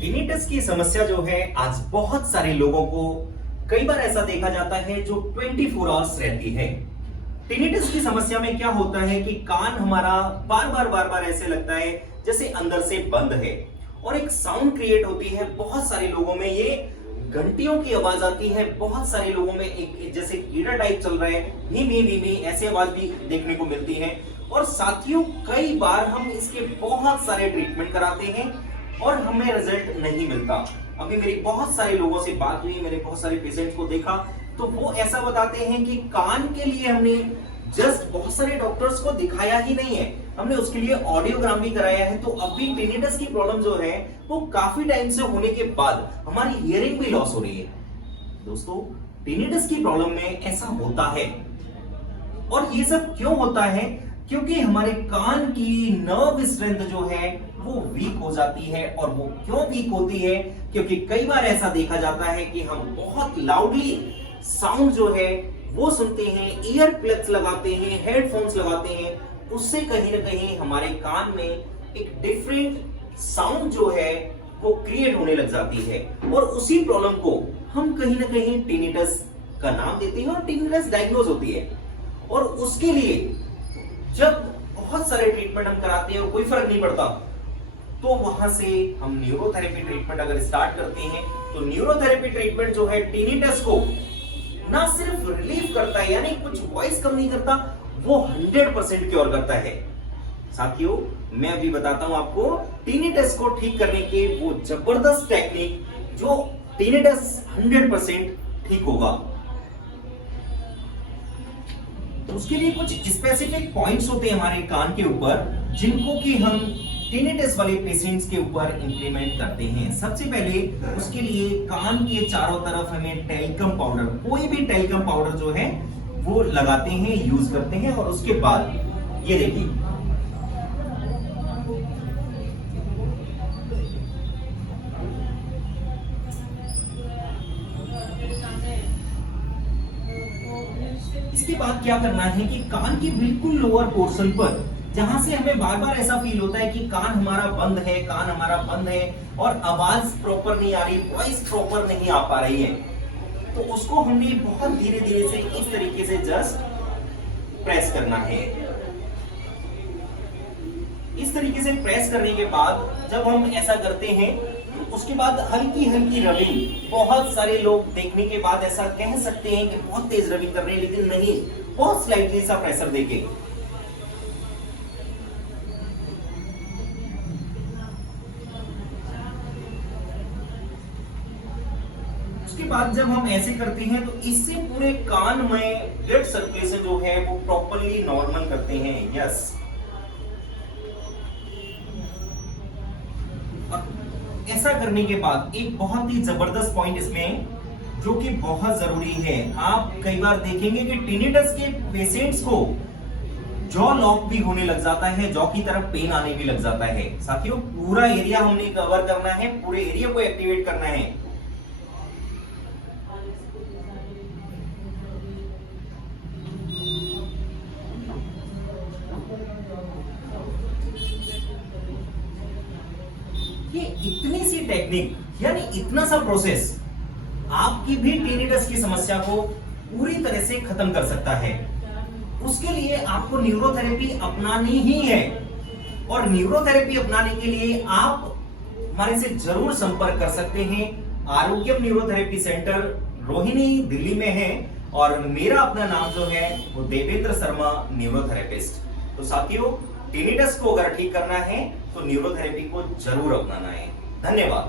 Tinnitus की समस्या जो है आज बहुत सारे लोगों को कई बार ऐसा देखा जाता है जो 24 आवर्स रहती है। टिनिटस की समस्या में क्या होता है कि कान हमारा बार बार ऐसे लगता है जैसे अंदर से बंद है और एक साउंड क्रिएट होती है। बहुत सारे लोगों में ये घंटियों की आवाज आती है, बहुत सारे लोगों में एक जैसे कीड़ा टाइप चल रहा है, भी भी ऐसे आवाज भी देखने को मिलती है। और साथियों कई बार हम इसके बहुत सारे ट्रीटमेंट कराते हैं और हमें रिजल्ट नहीं मिलता। अभी मेरी बहुत सारे लोगों से बात हुई, मैंने बहुत सारे पेशेंट्स को देखा तो वो ऐसा बताते हैं कि कान के लिए हमने जस्ट बहुत सारे डॉक्टर्स को दिखाया ही नहीं है, हमने उसके लिए ऑडियोग्राम भी कराया है। तो अभी टिनिटस की प्रॉब्लम जो है वो काफी टाइम से होने के बाद हमारी हियरिंग भी लॉस हो रही है। दोस्तों टिनिटस की प्रॉब्लम में ऐसा होता है और ये सब क्यों होता है? क्योंकि हमारे कान की नर्व स्ट्रेंथ जो है वो वीक हो जाती है। और वो क्यों वीक होती है? क्योंकि कई बार ऐसा देखा जाता है कि हम बहुत लाउडली साउंड जो है वो सुनते हैं, ईयर प्लग्स लगाते हैं, हेडफोन्स लगाते हैं, उससे कहीं ना कहीं हमारे कान में एक डिफरेंट साउंड जो है वो क्रिएट होने लग जाती है और उसी प्रॉब्लम को हम कहीं ना कहीं टिनिटस का नाम देते हैं और टिनिटस डायग्नोज होती है। और उसके लिए जब बहुत सारे ट्रीटमेंट हम कराते हैं और कोई फर्क नहीं पड़ता तो वहां से हम न्यूरोथेरेपी ट्रीटमेंट अगर स्टार्ट करते हैं तो न्यूरोथेरेपी ट्रीटमेंट जो है टिनिटस को ना सिर्फ रिलीफ करता है, यानी कुछ वॉइस कम नहीं करता, वो 100% क्योर करता है। साथियों मैं अभी बताता हूं आपको टिनिटस को ठीक करने के वो जबरदस्त टेक्निक जो टिनिटस 100% ठीक होगा। उसके लिए कुछ स्पेसिफिक पॉइंट्स होते हैं हमारे कान के ऊपर जिनको कि हम टिनिटस वाले पेशेंट्स के ऊपर इंप्लीमेंट करते हैं। सबसे पहले उसके लिए कान के चारों तरफ हमें टेल्कम पाउडर, कोई भी टेल्कम पाउडर जो है वो लगाते हैं, यूज करते हैं। और उसके बाद ये देखिए इसके बाद क्या करना है कि कान की बिल्कुल लोअर पोर्शन पर जहां से हमें बार बार ऐसा फील होता है कि कान हमारा बंद है, कान हमारा बंद है और आवाज प्रॉपर नहीं आ रही, वॉइस प्रॉपर नहीं आ पा रही है, तो उसको हमने बहुत धीरे धीरे से इस तरीके से जस्ट प्रेस करना है। इस तरीके से प्रेस करने के बाद जब हम ऐसा करते हैं उसके बाद हल्की हल्की रबिंग। बहुत सारे लोग देखने के बाद ऐसा कह सकते हैं कि बहुत तेज रबिंग कर रहे हैं, लेकिन नहीं, बहुत स्लाइटली सा प्रेशर देके। उसके बाद जब हम ऐसे करते हैं तो इससे पूरे कान में ब्लड सर्कुलेशन जो है वो प्रॉपरली नॉर्मल करते हैं। यस, ऐसा करने के बाद एक बहुत ही जबरदस्त पॉइंट इसमें जो कि बहुत जरूरी है, आप कई बार देखेंगे कि टिनिटस के पेशेंट्स को जॉ लॉक भी होने लग जाता है, जॉ की तरफ पेन आने भी लग जाता है। साथियों पूरा एरिया हमने कवर करना है, पूरे एरिया को एक्टिवेट करना है। ये इतनी सी टेक्निक यानी इतना सा प्रोसेस आपकी भी टिनिटस की समस्या को पूरी तरह से खत्म कर सकता है। उसके लिए आपको न्यूरोथेरेपी अपनानी ही है और न्यूरोथेरेपी अपनाने के लिए आप हमारे से जरूर संपर्क कर सकते हैं। आरोग्यम न्यूरोथेरेपी सेंटर रोहिणी दिल्ली में है और मेरा अपना नाम जो है वो देवेंद्र शर्मा न्यूरोथेरेपिस्ट। तो साथियों टिनिटस को अगर ठीक करना है तो न्यूरोथेरेपी को जरूर अपनाना है। धन्यवाद।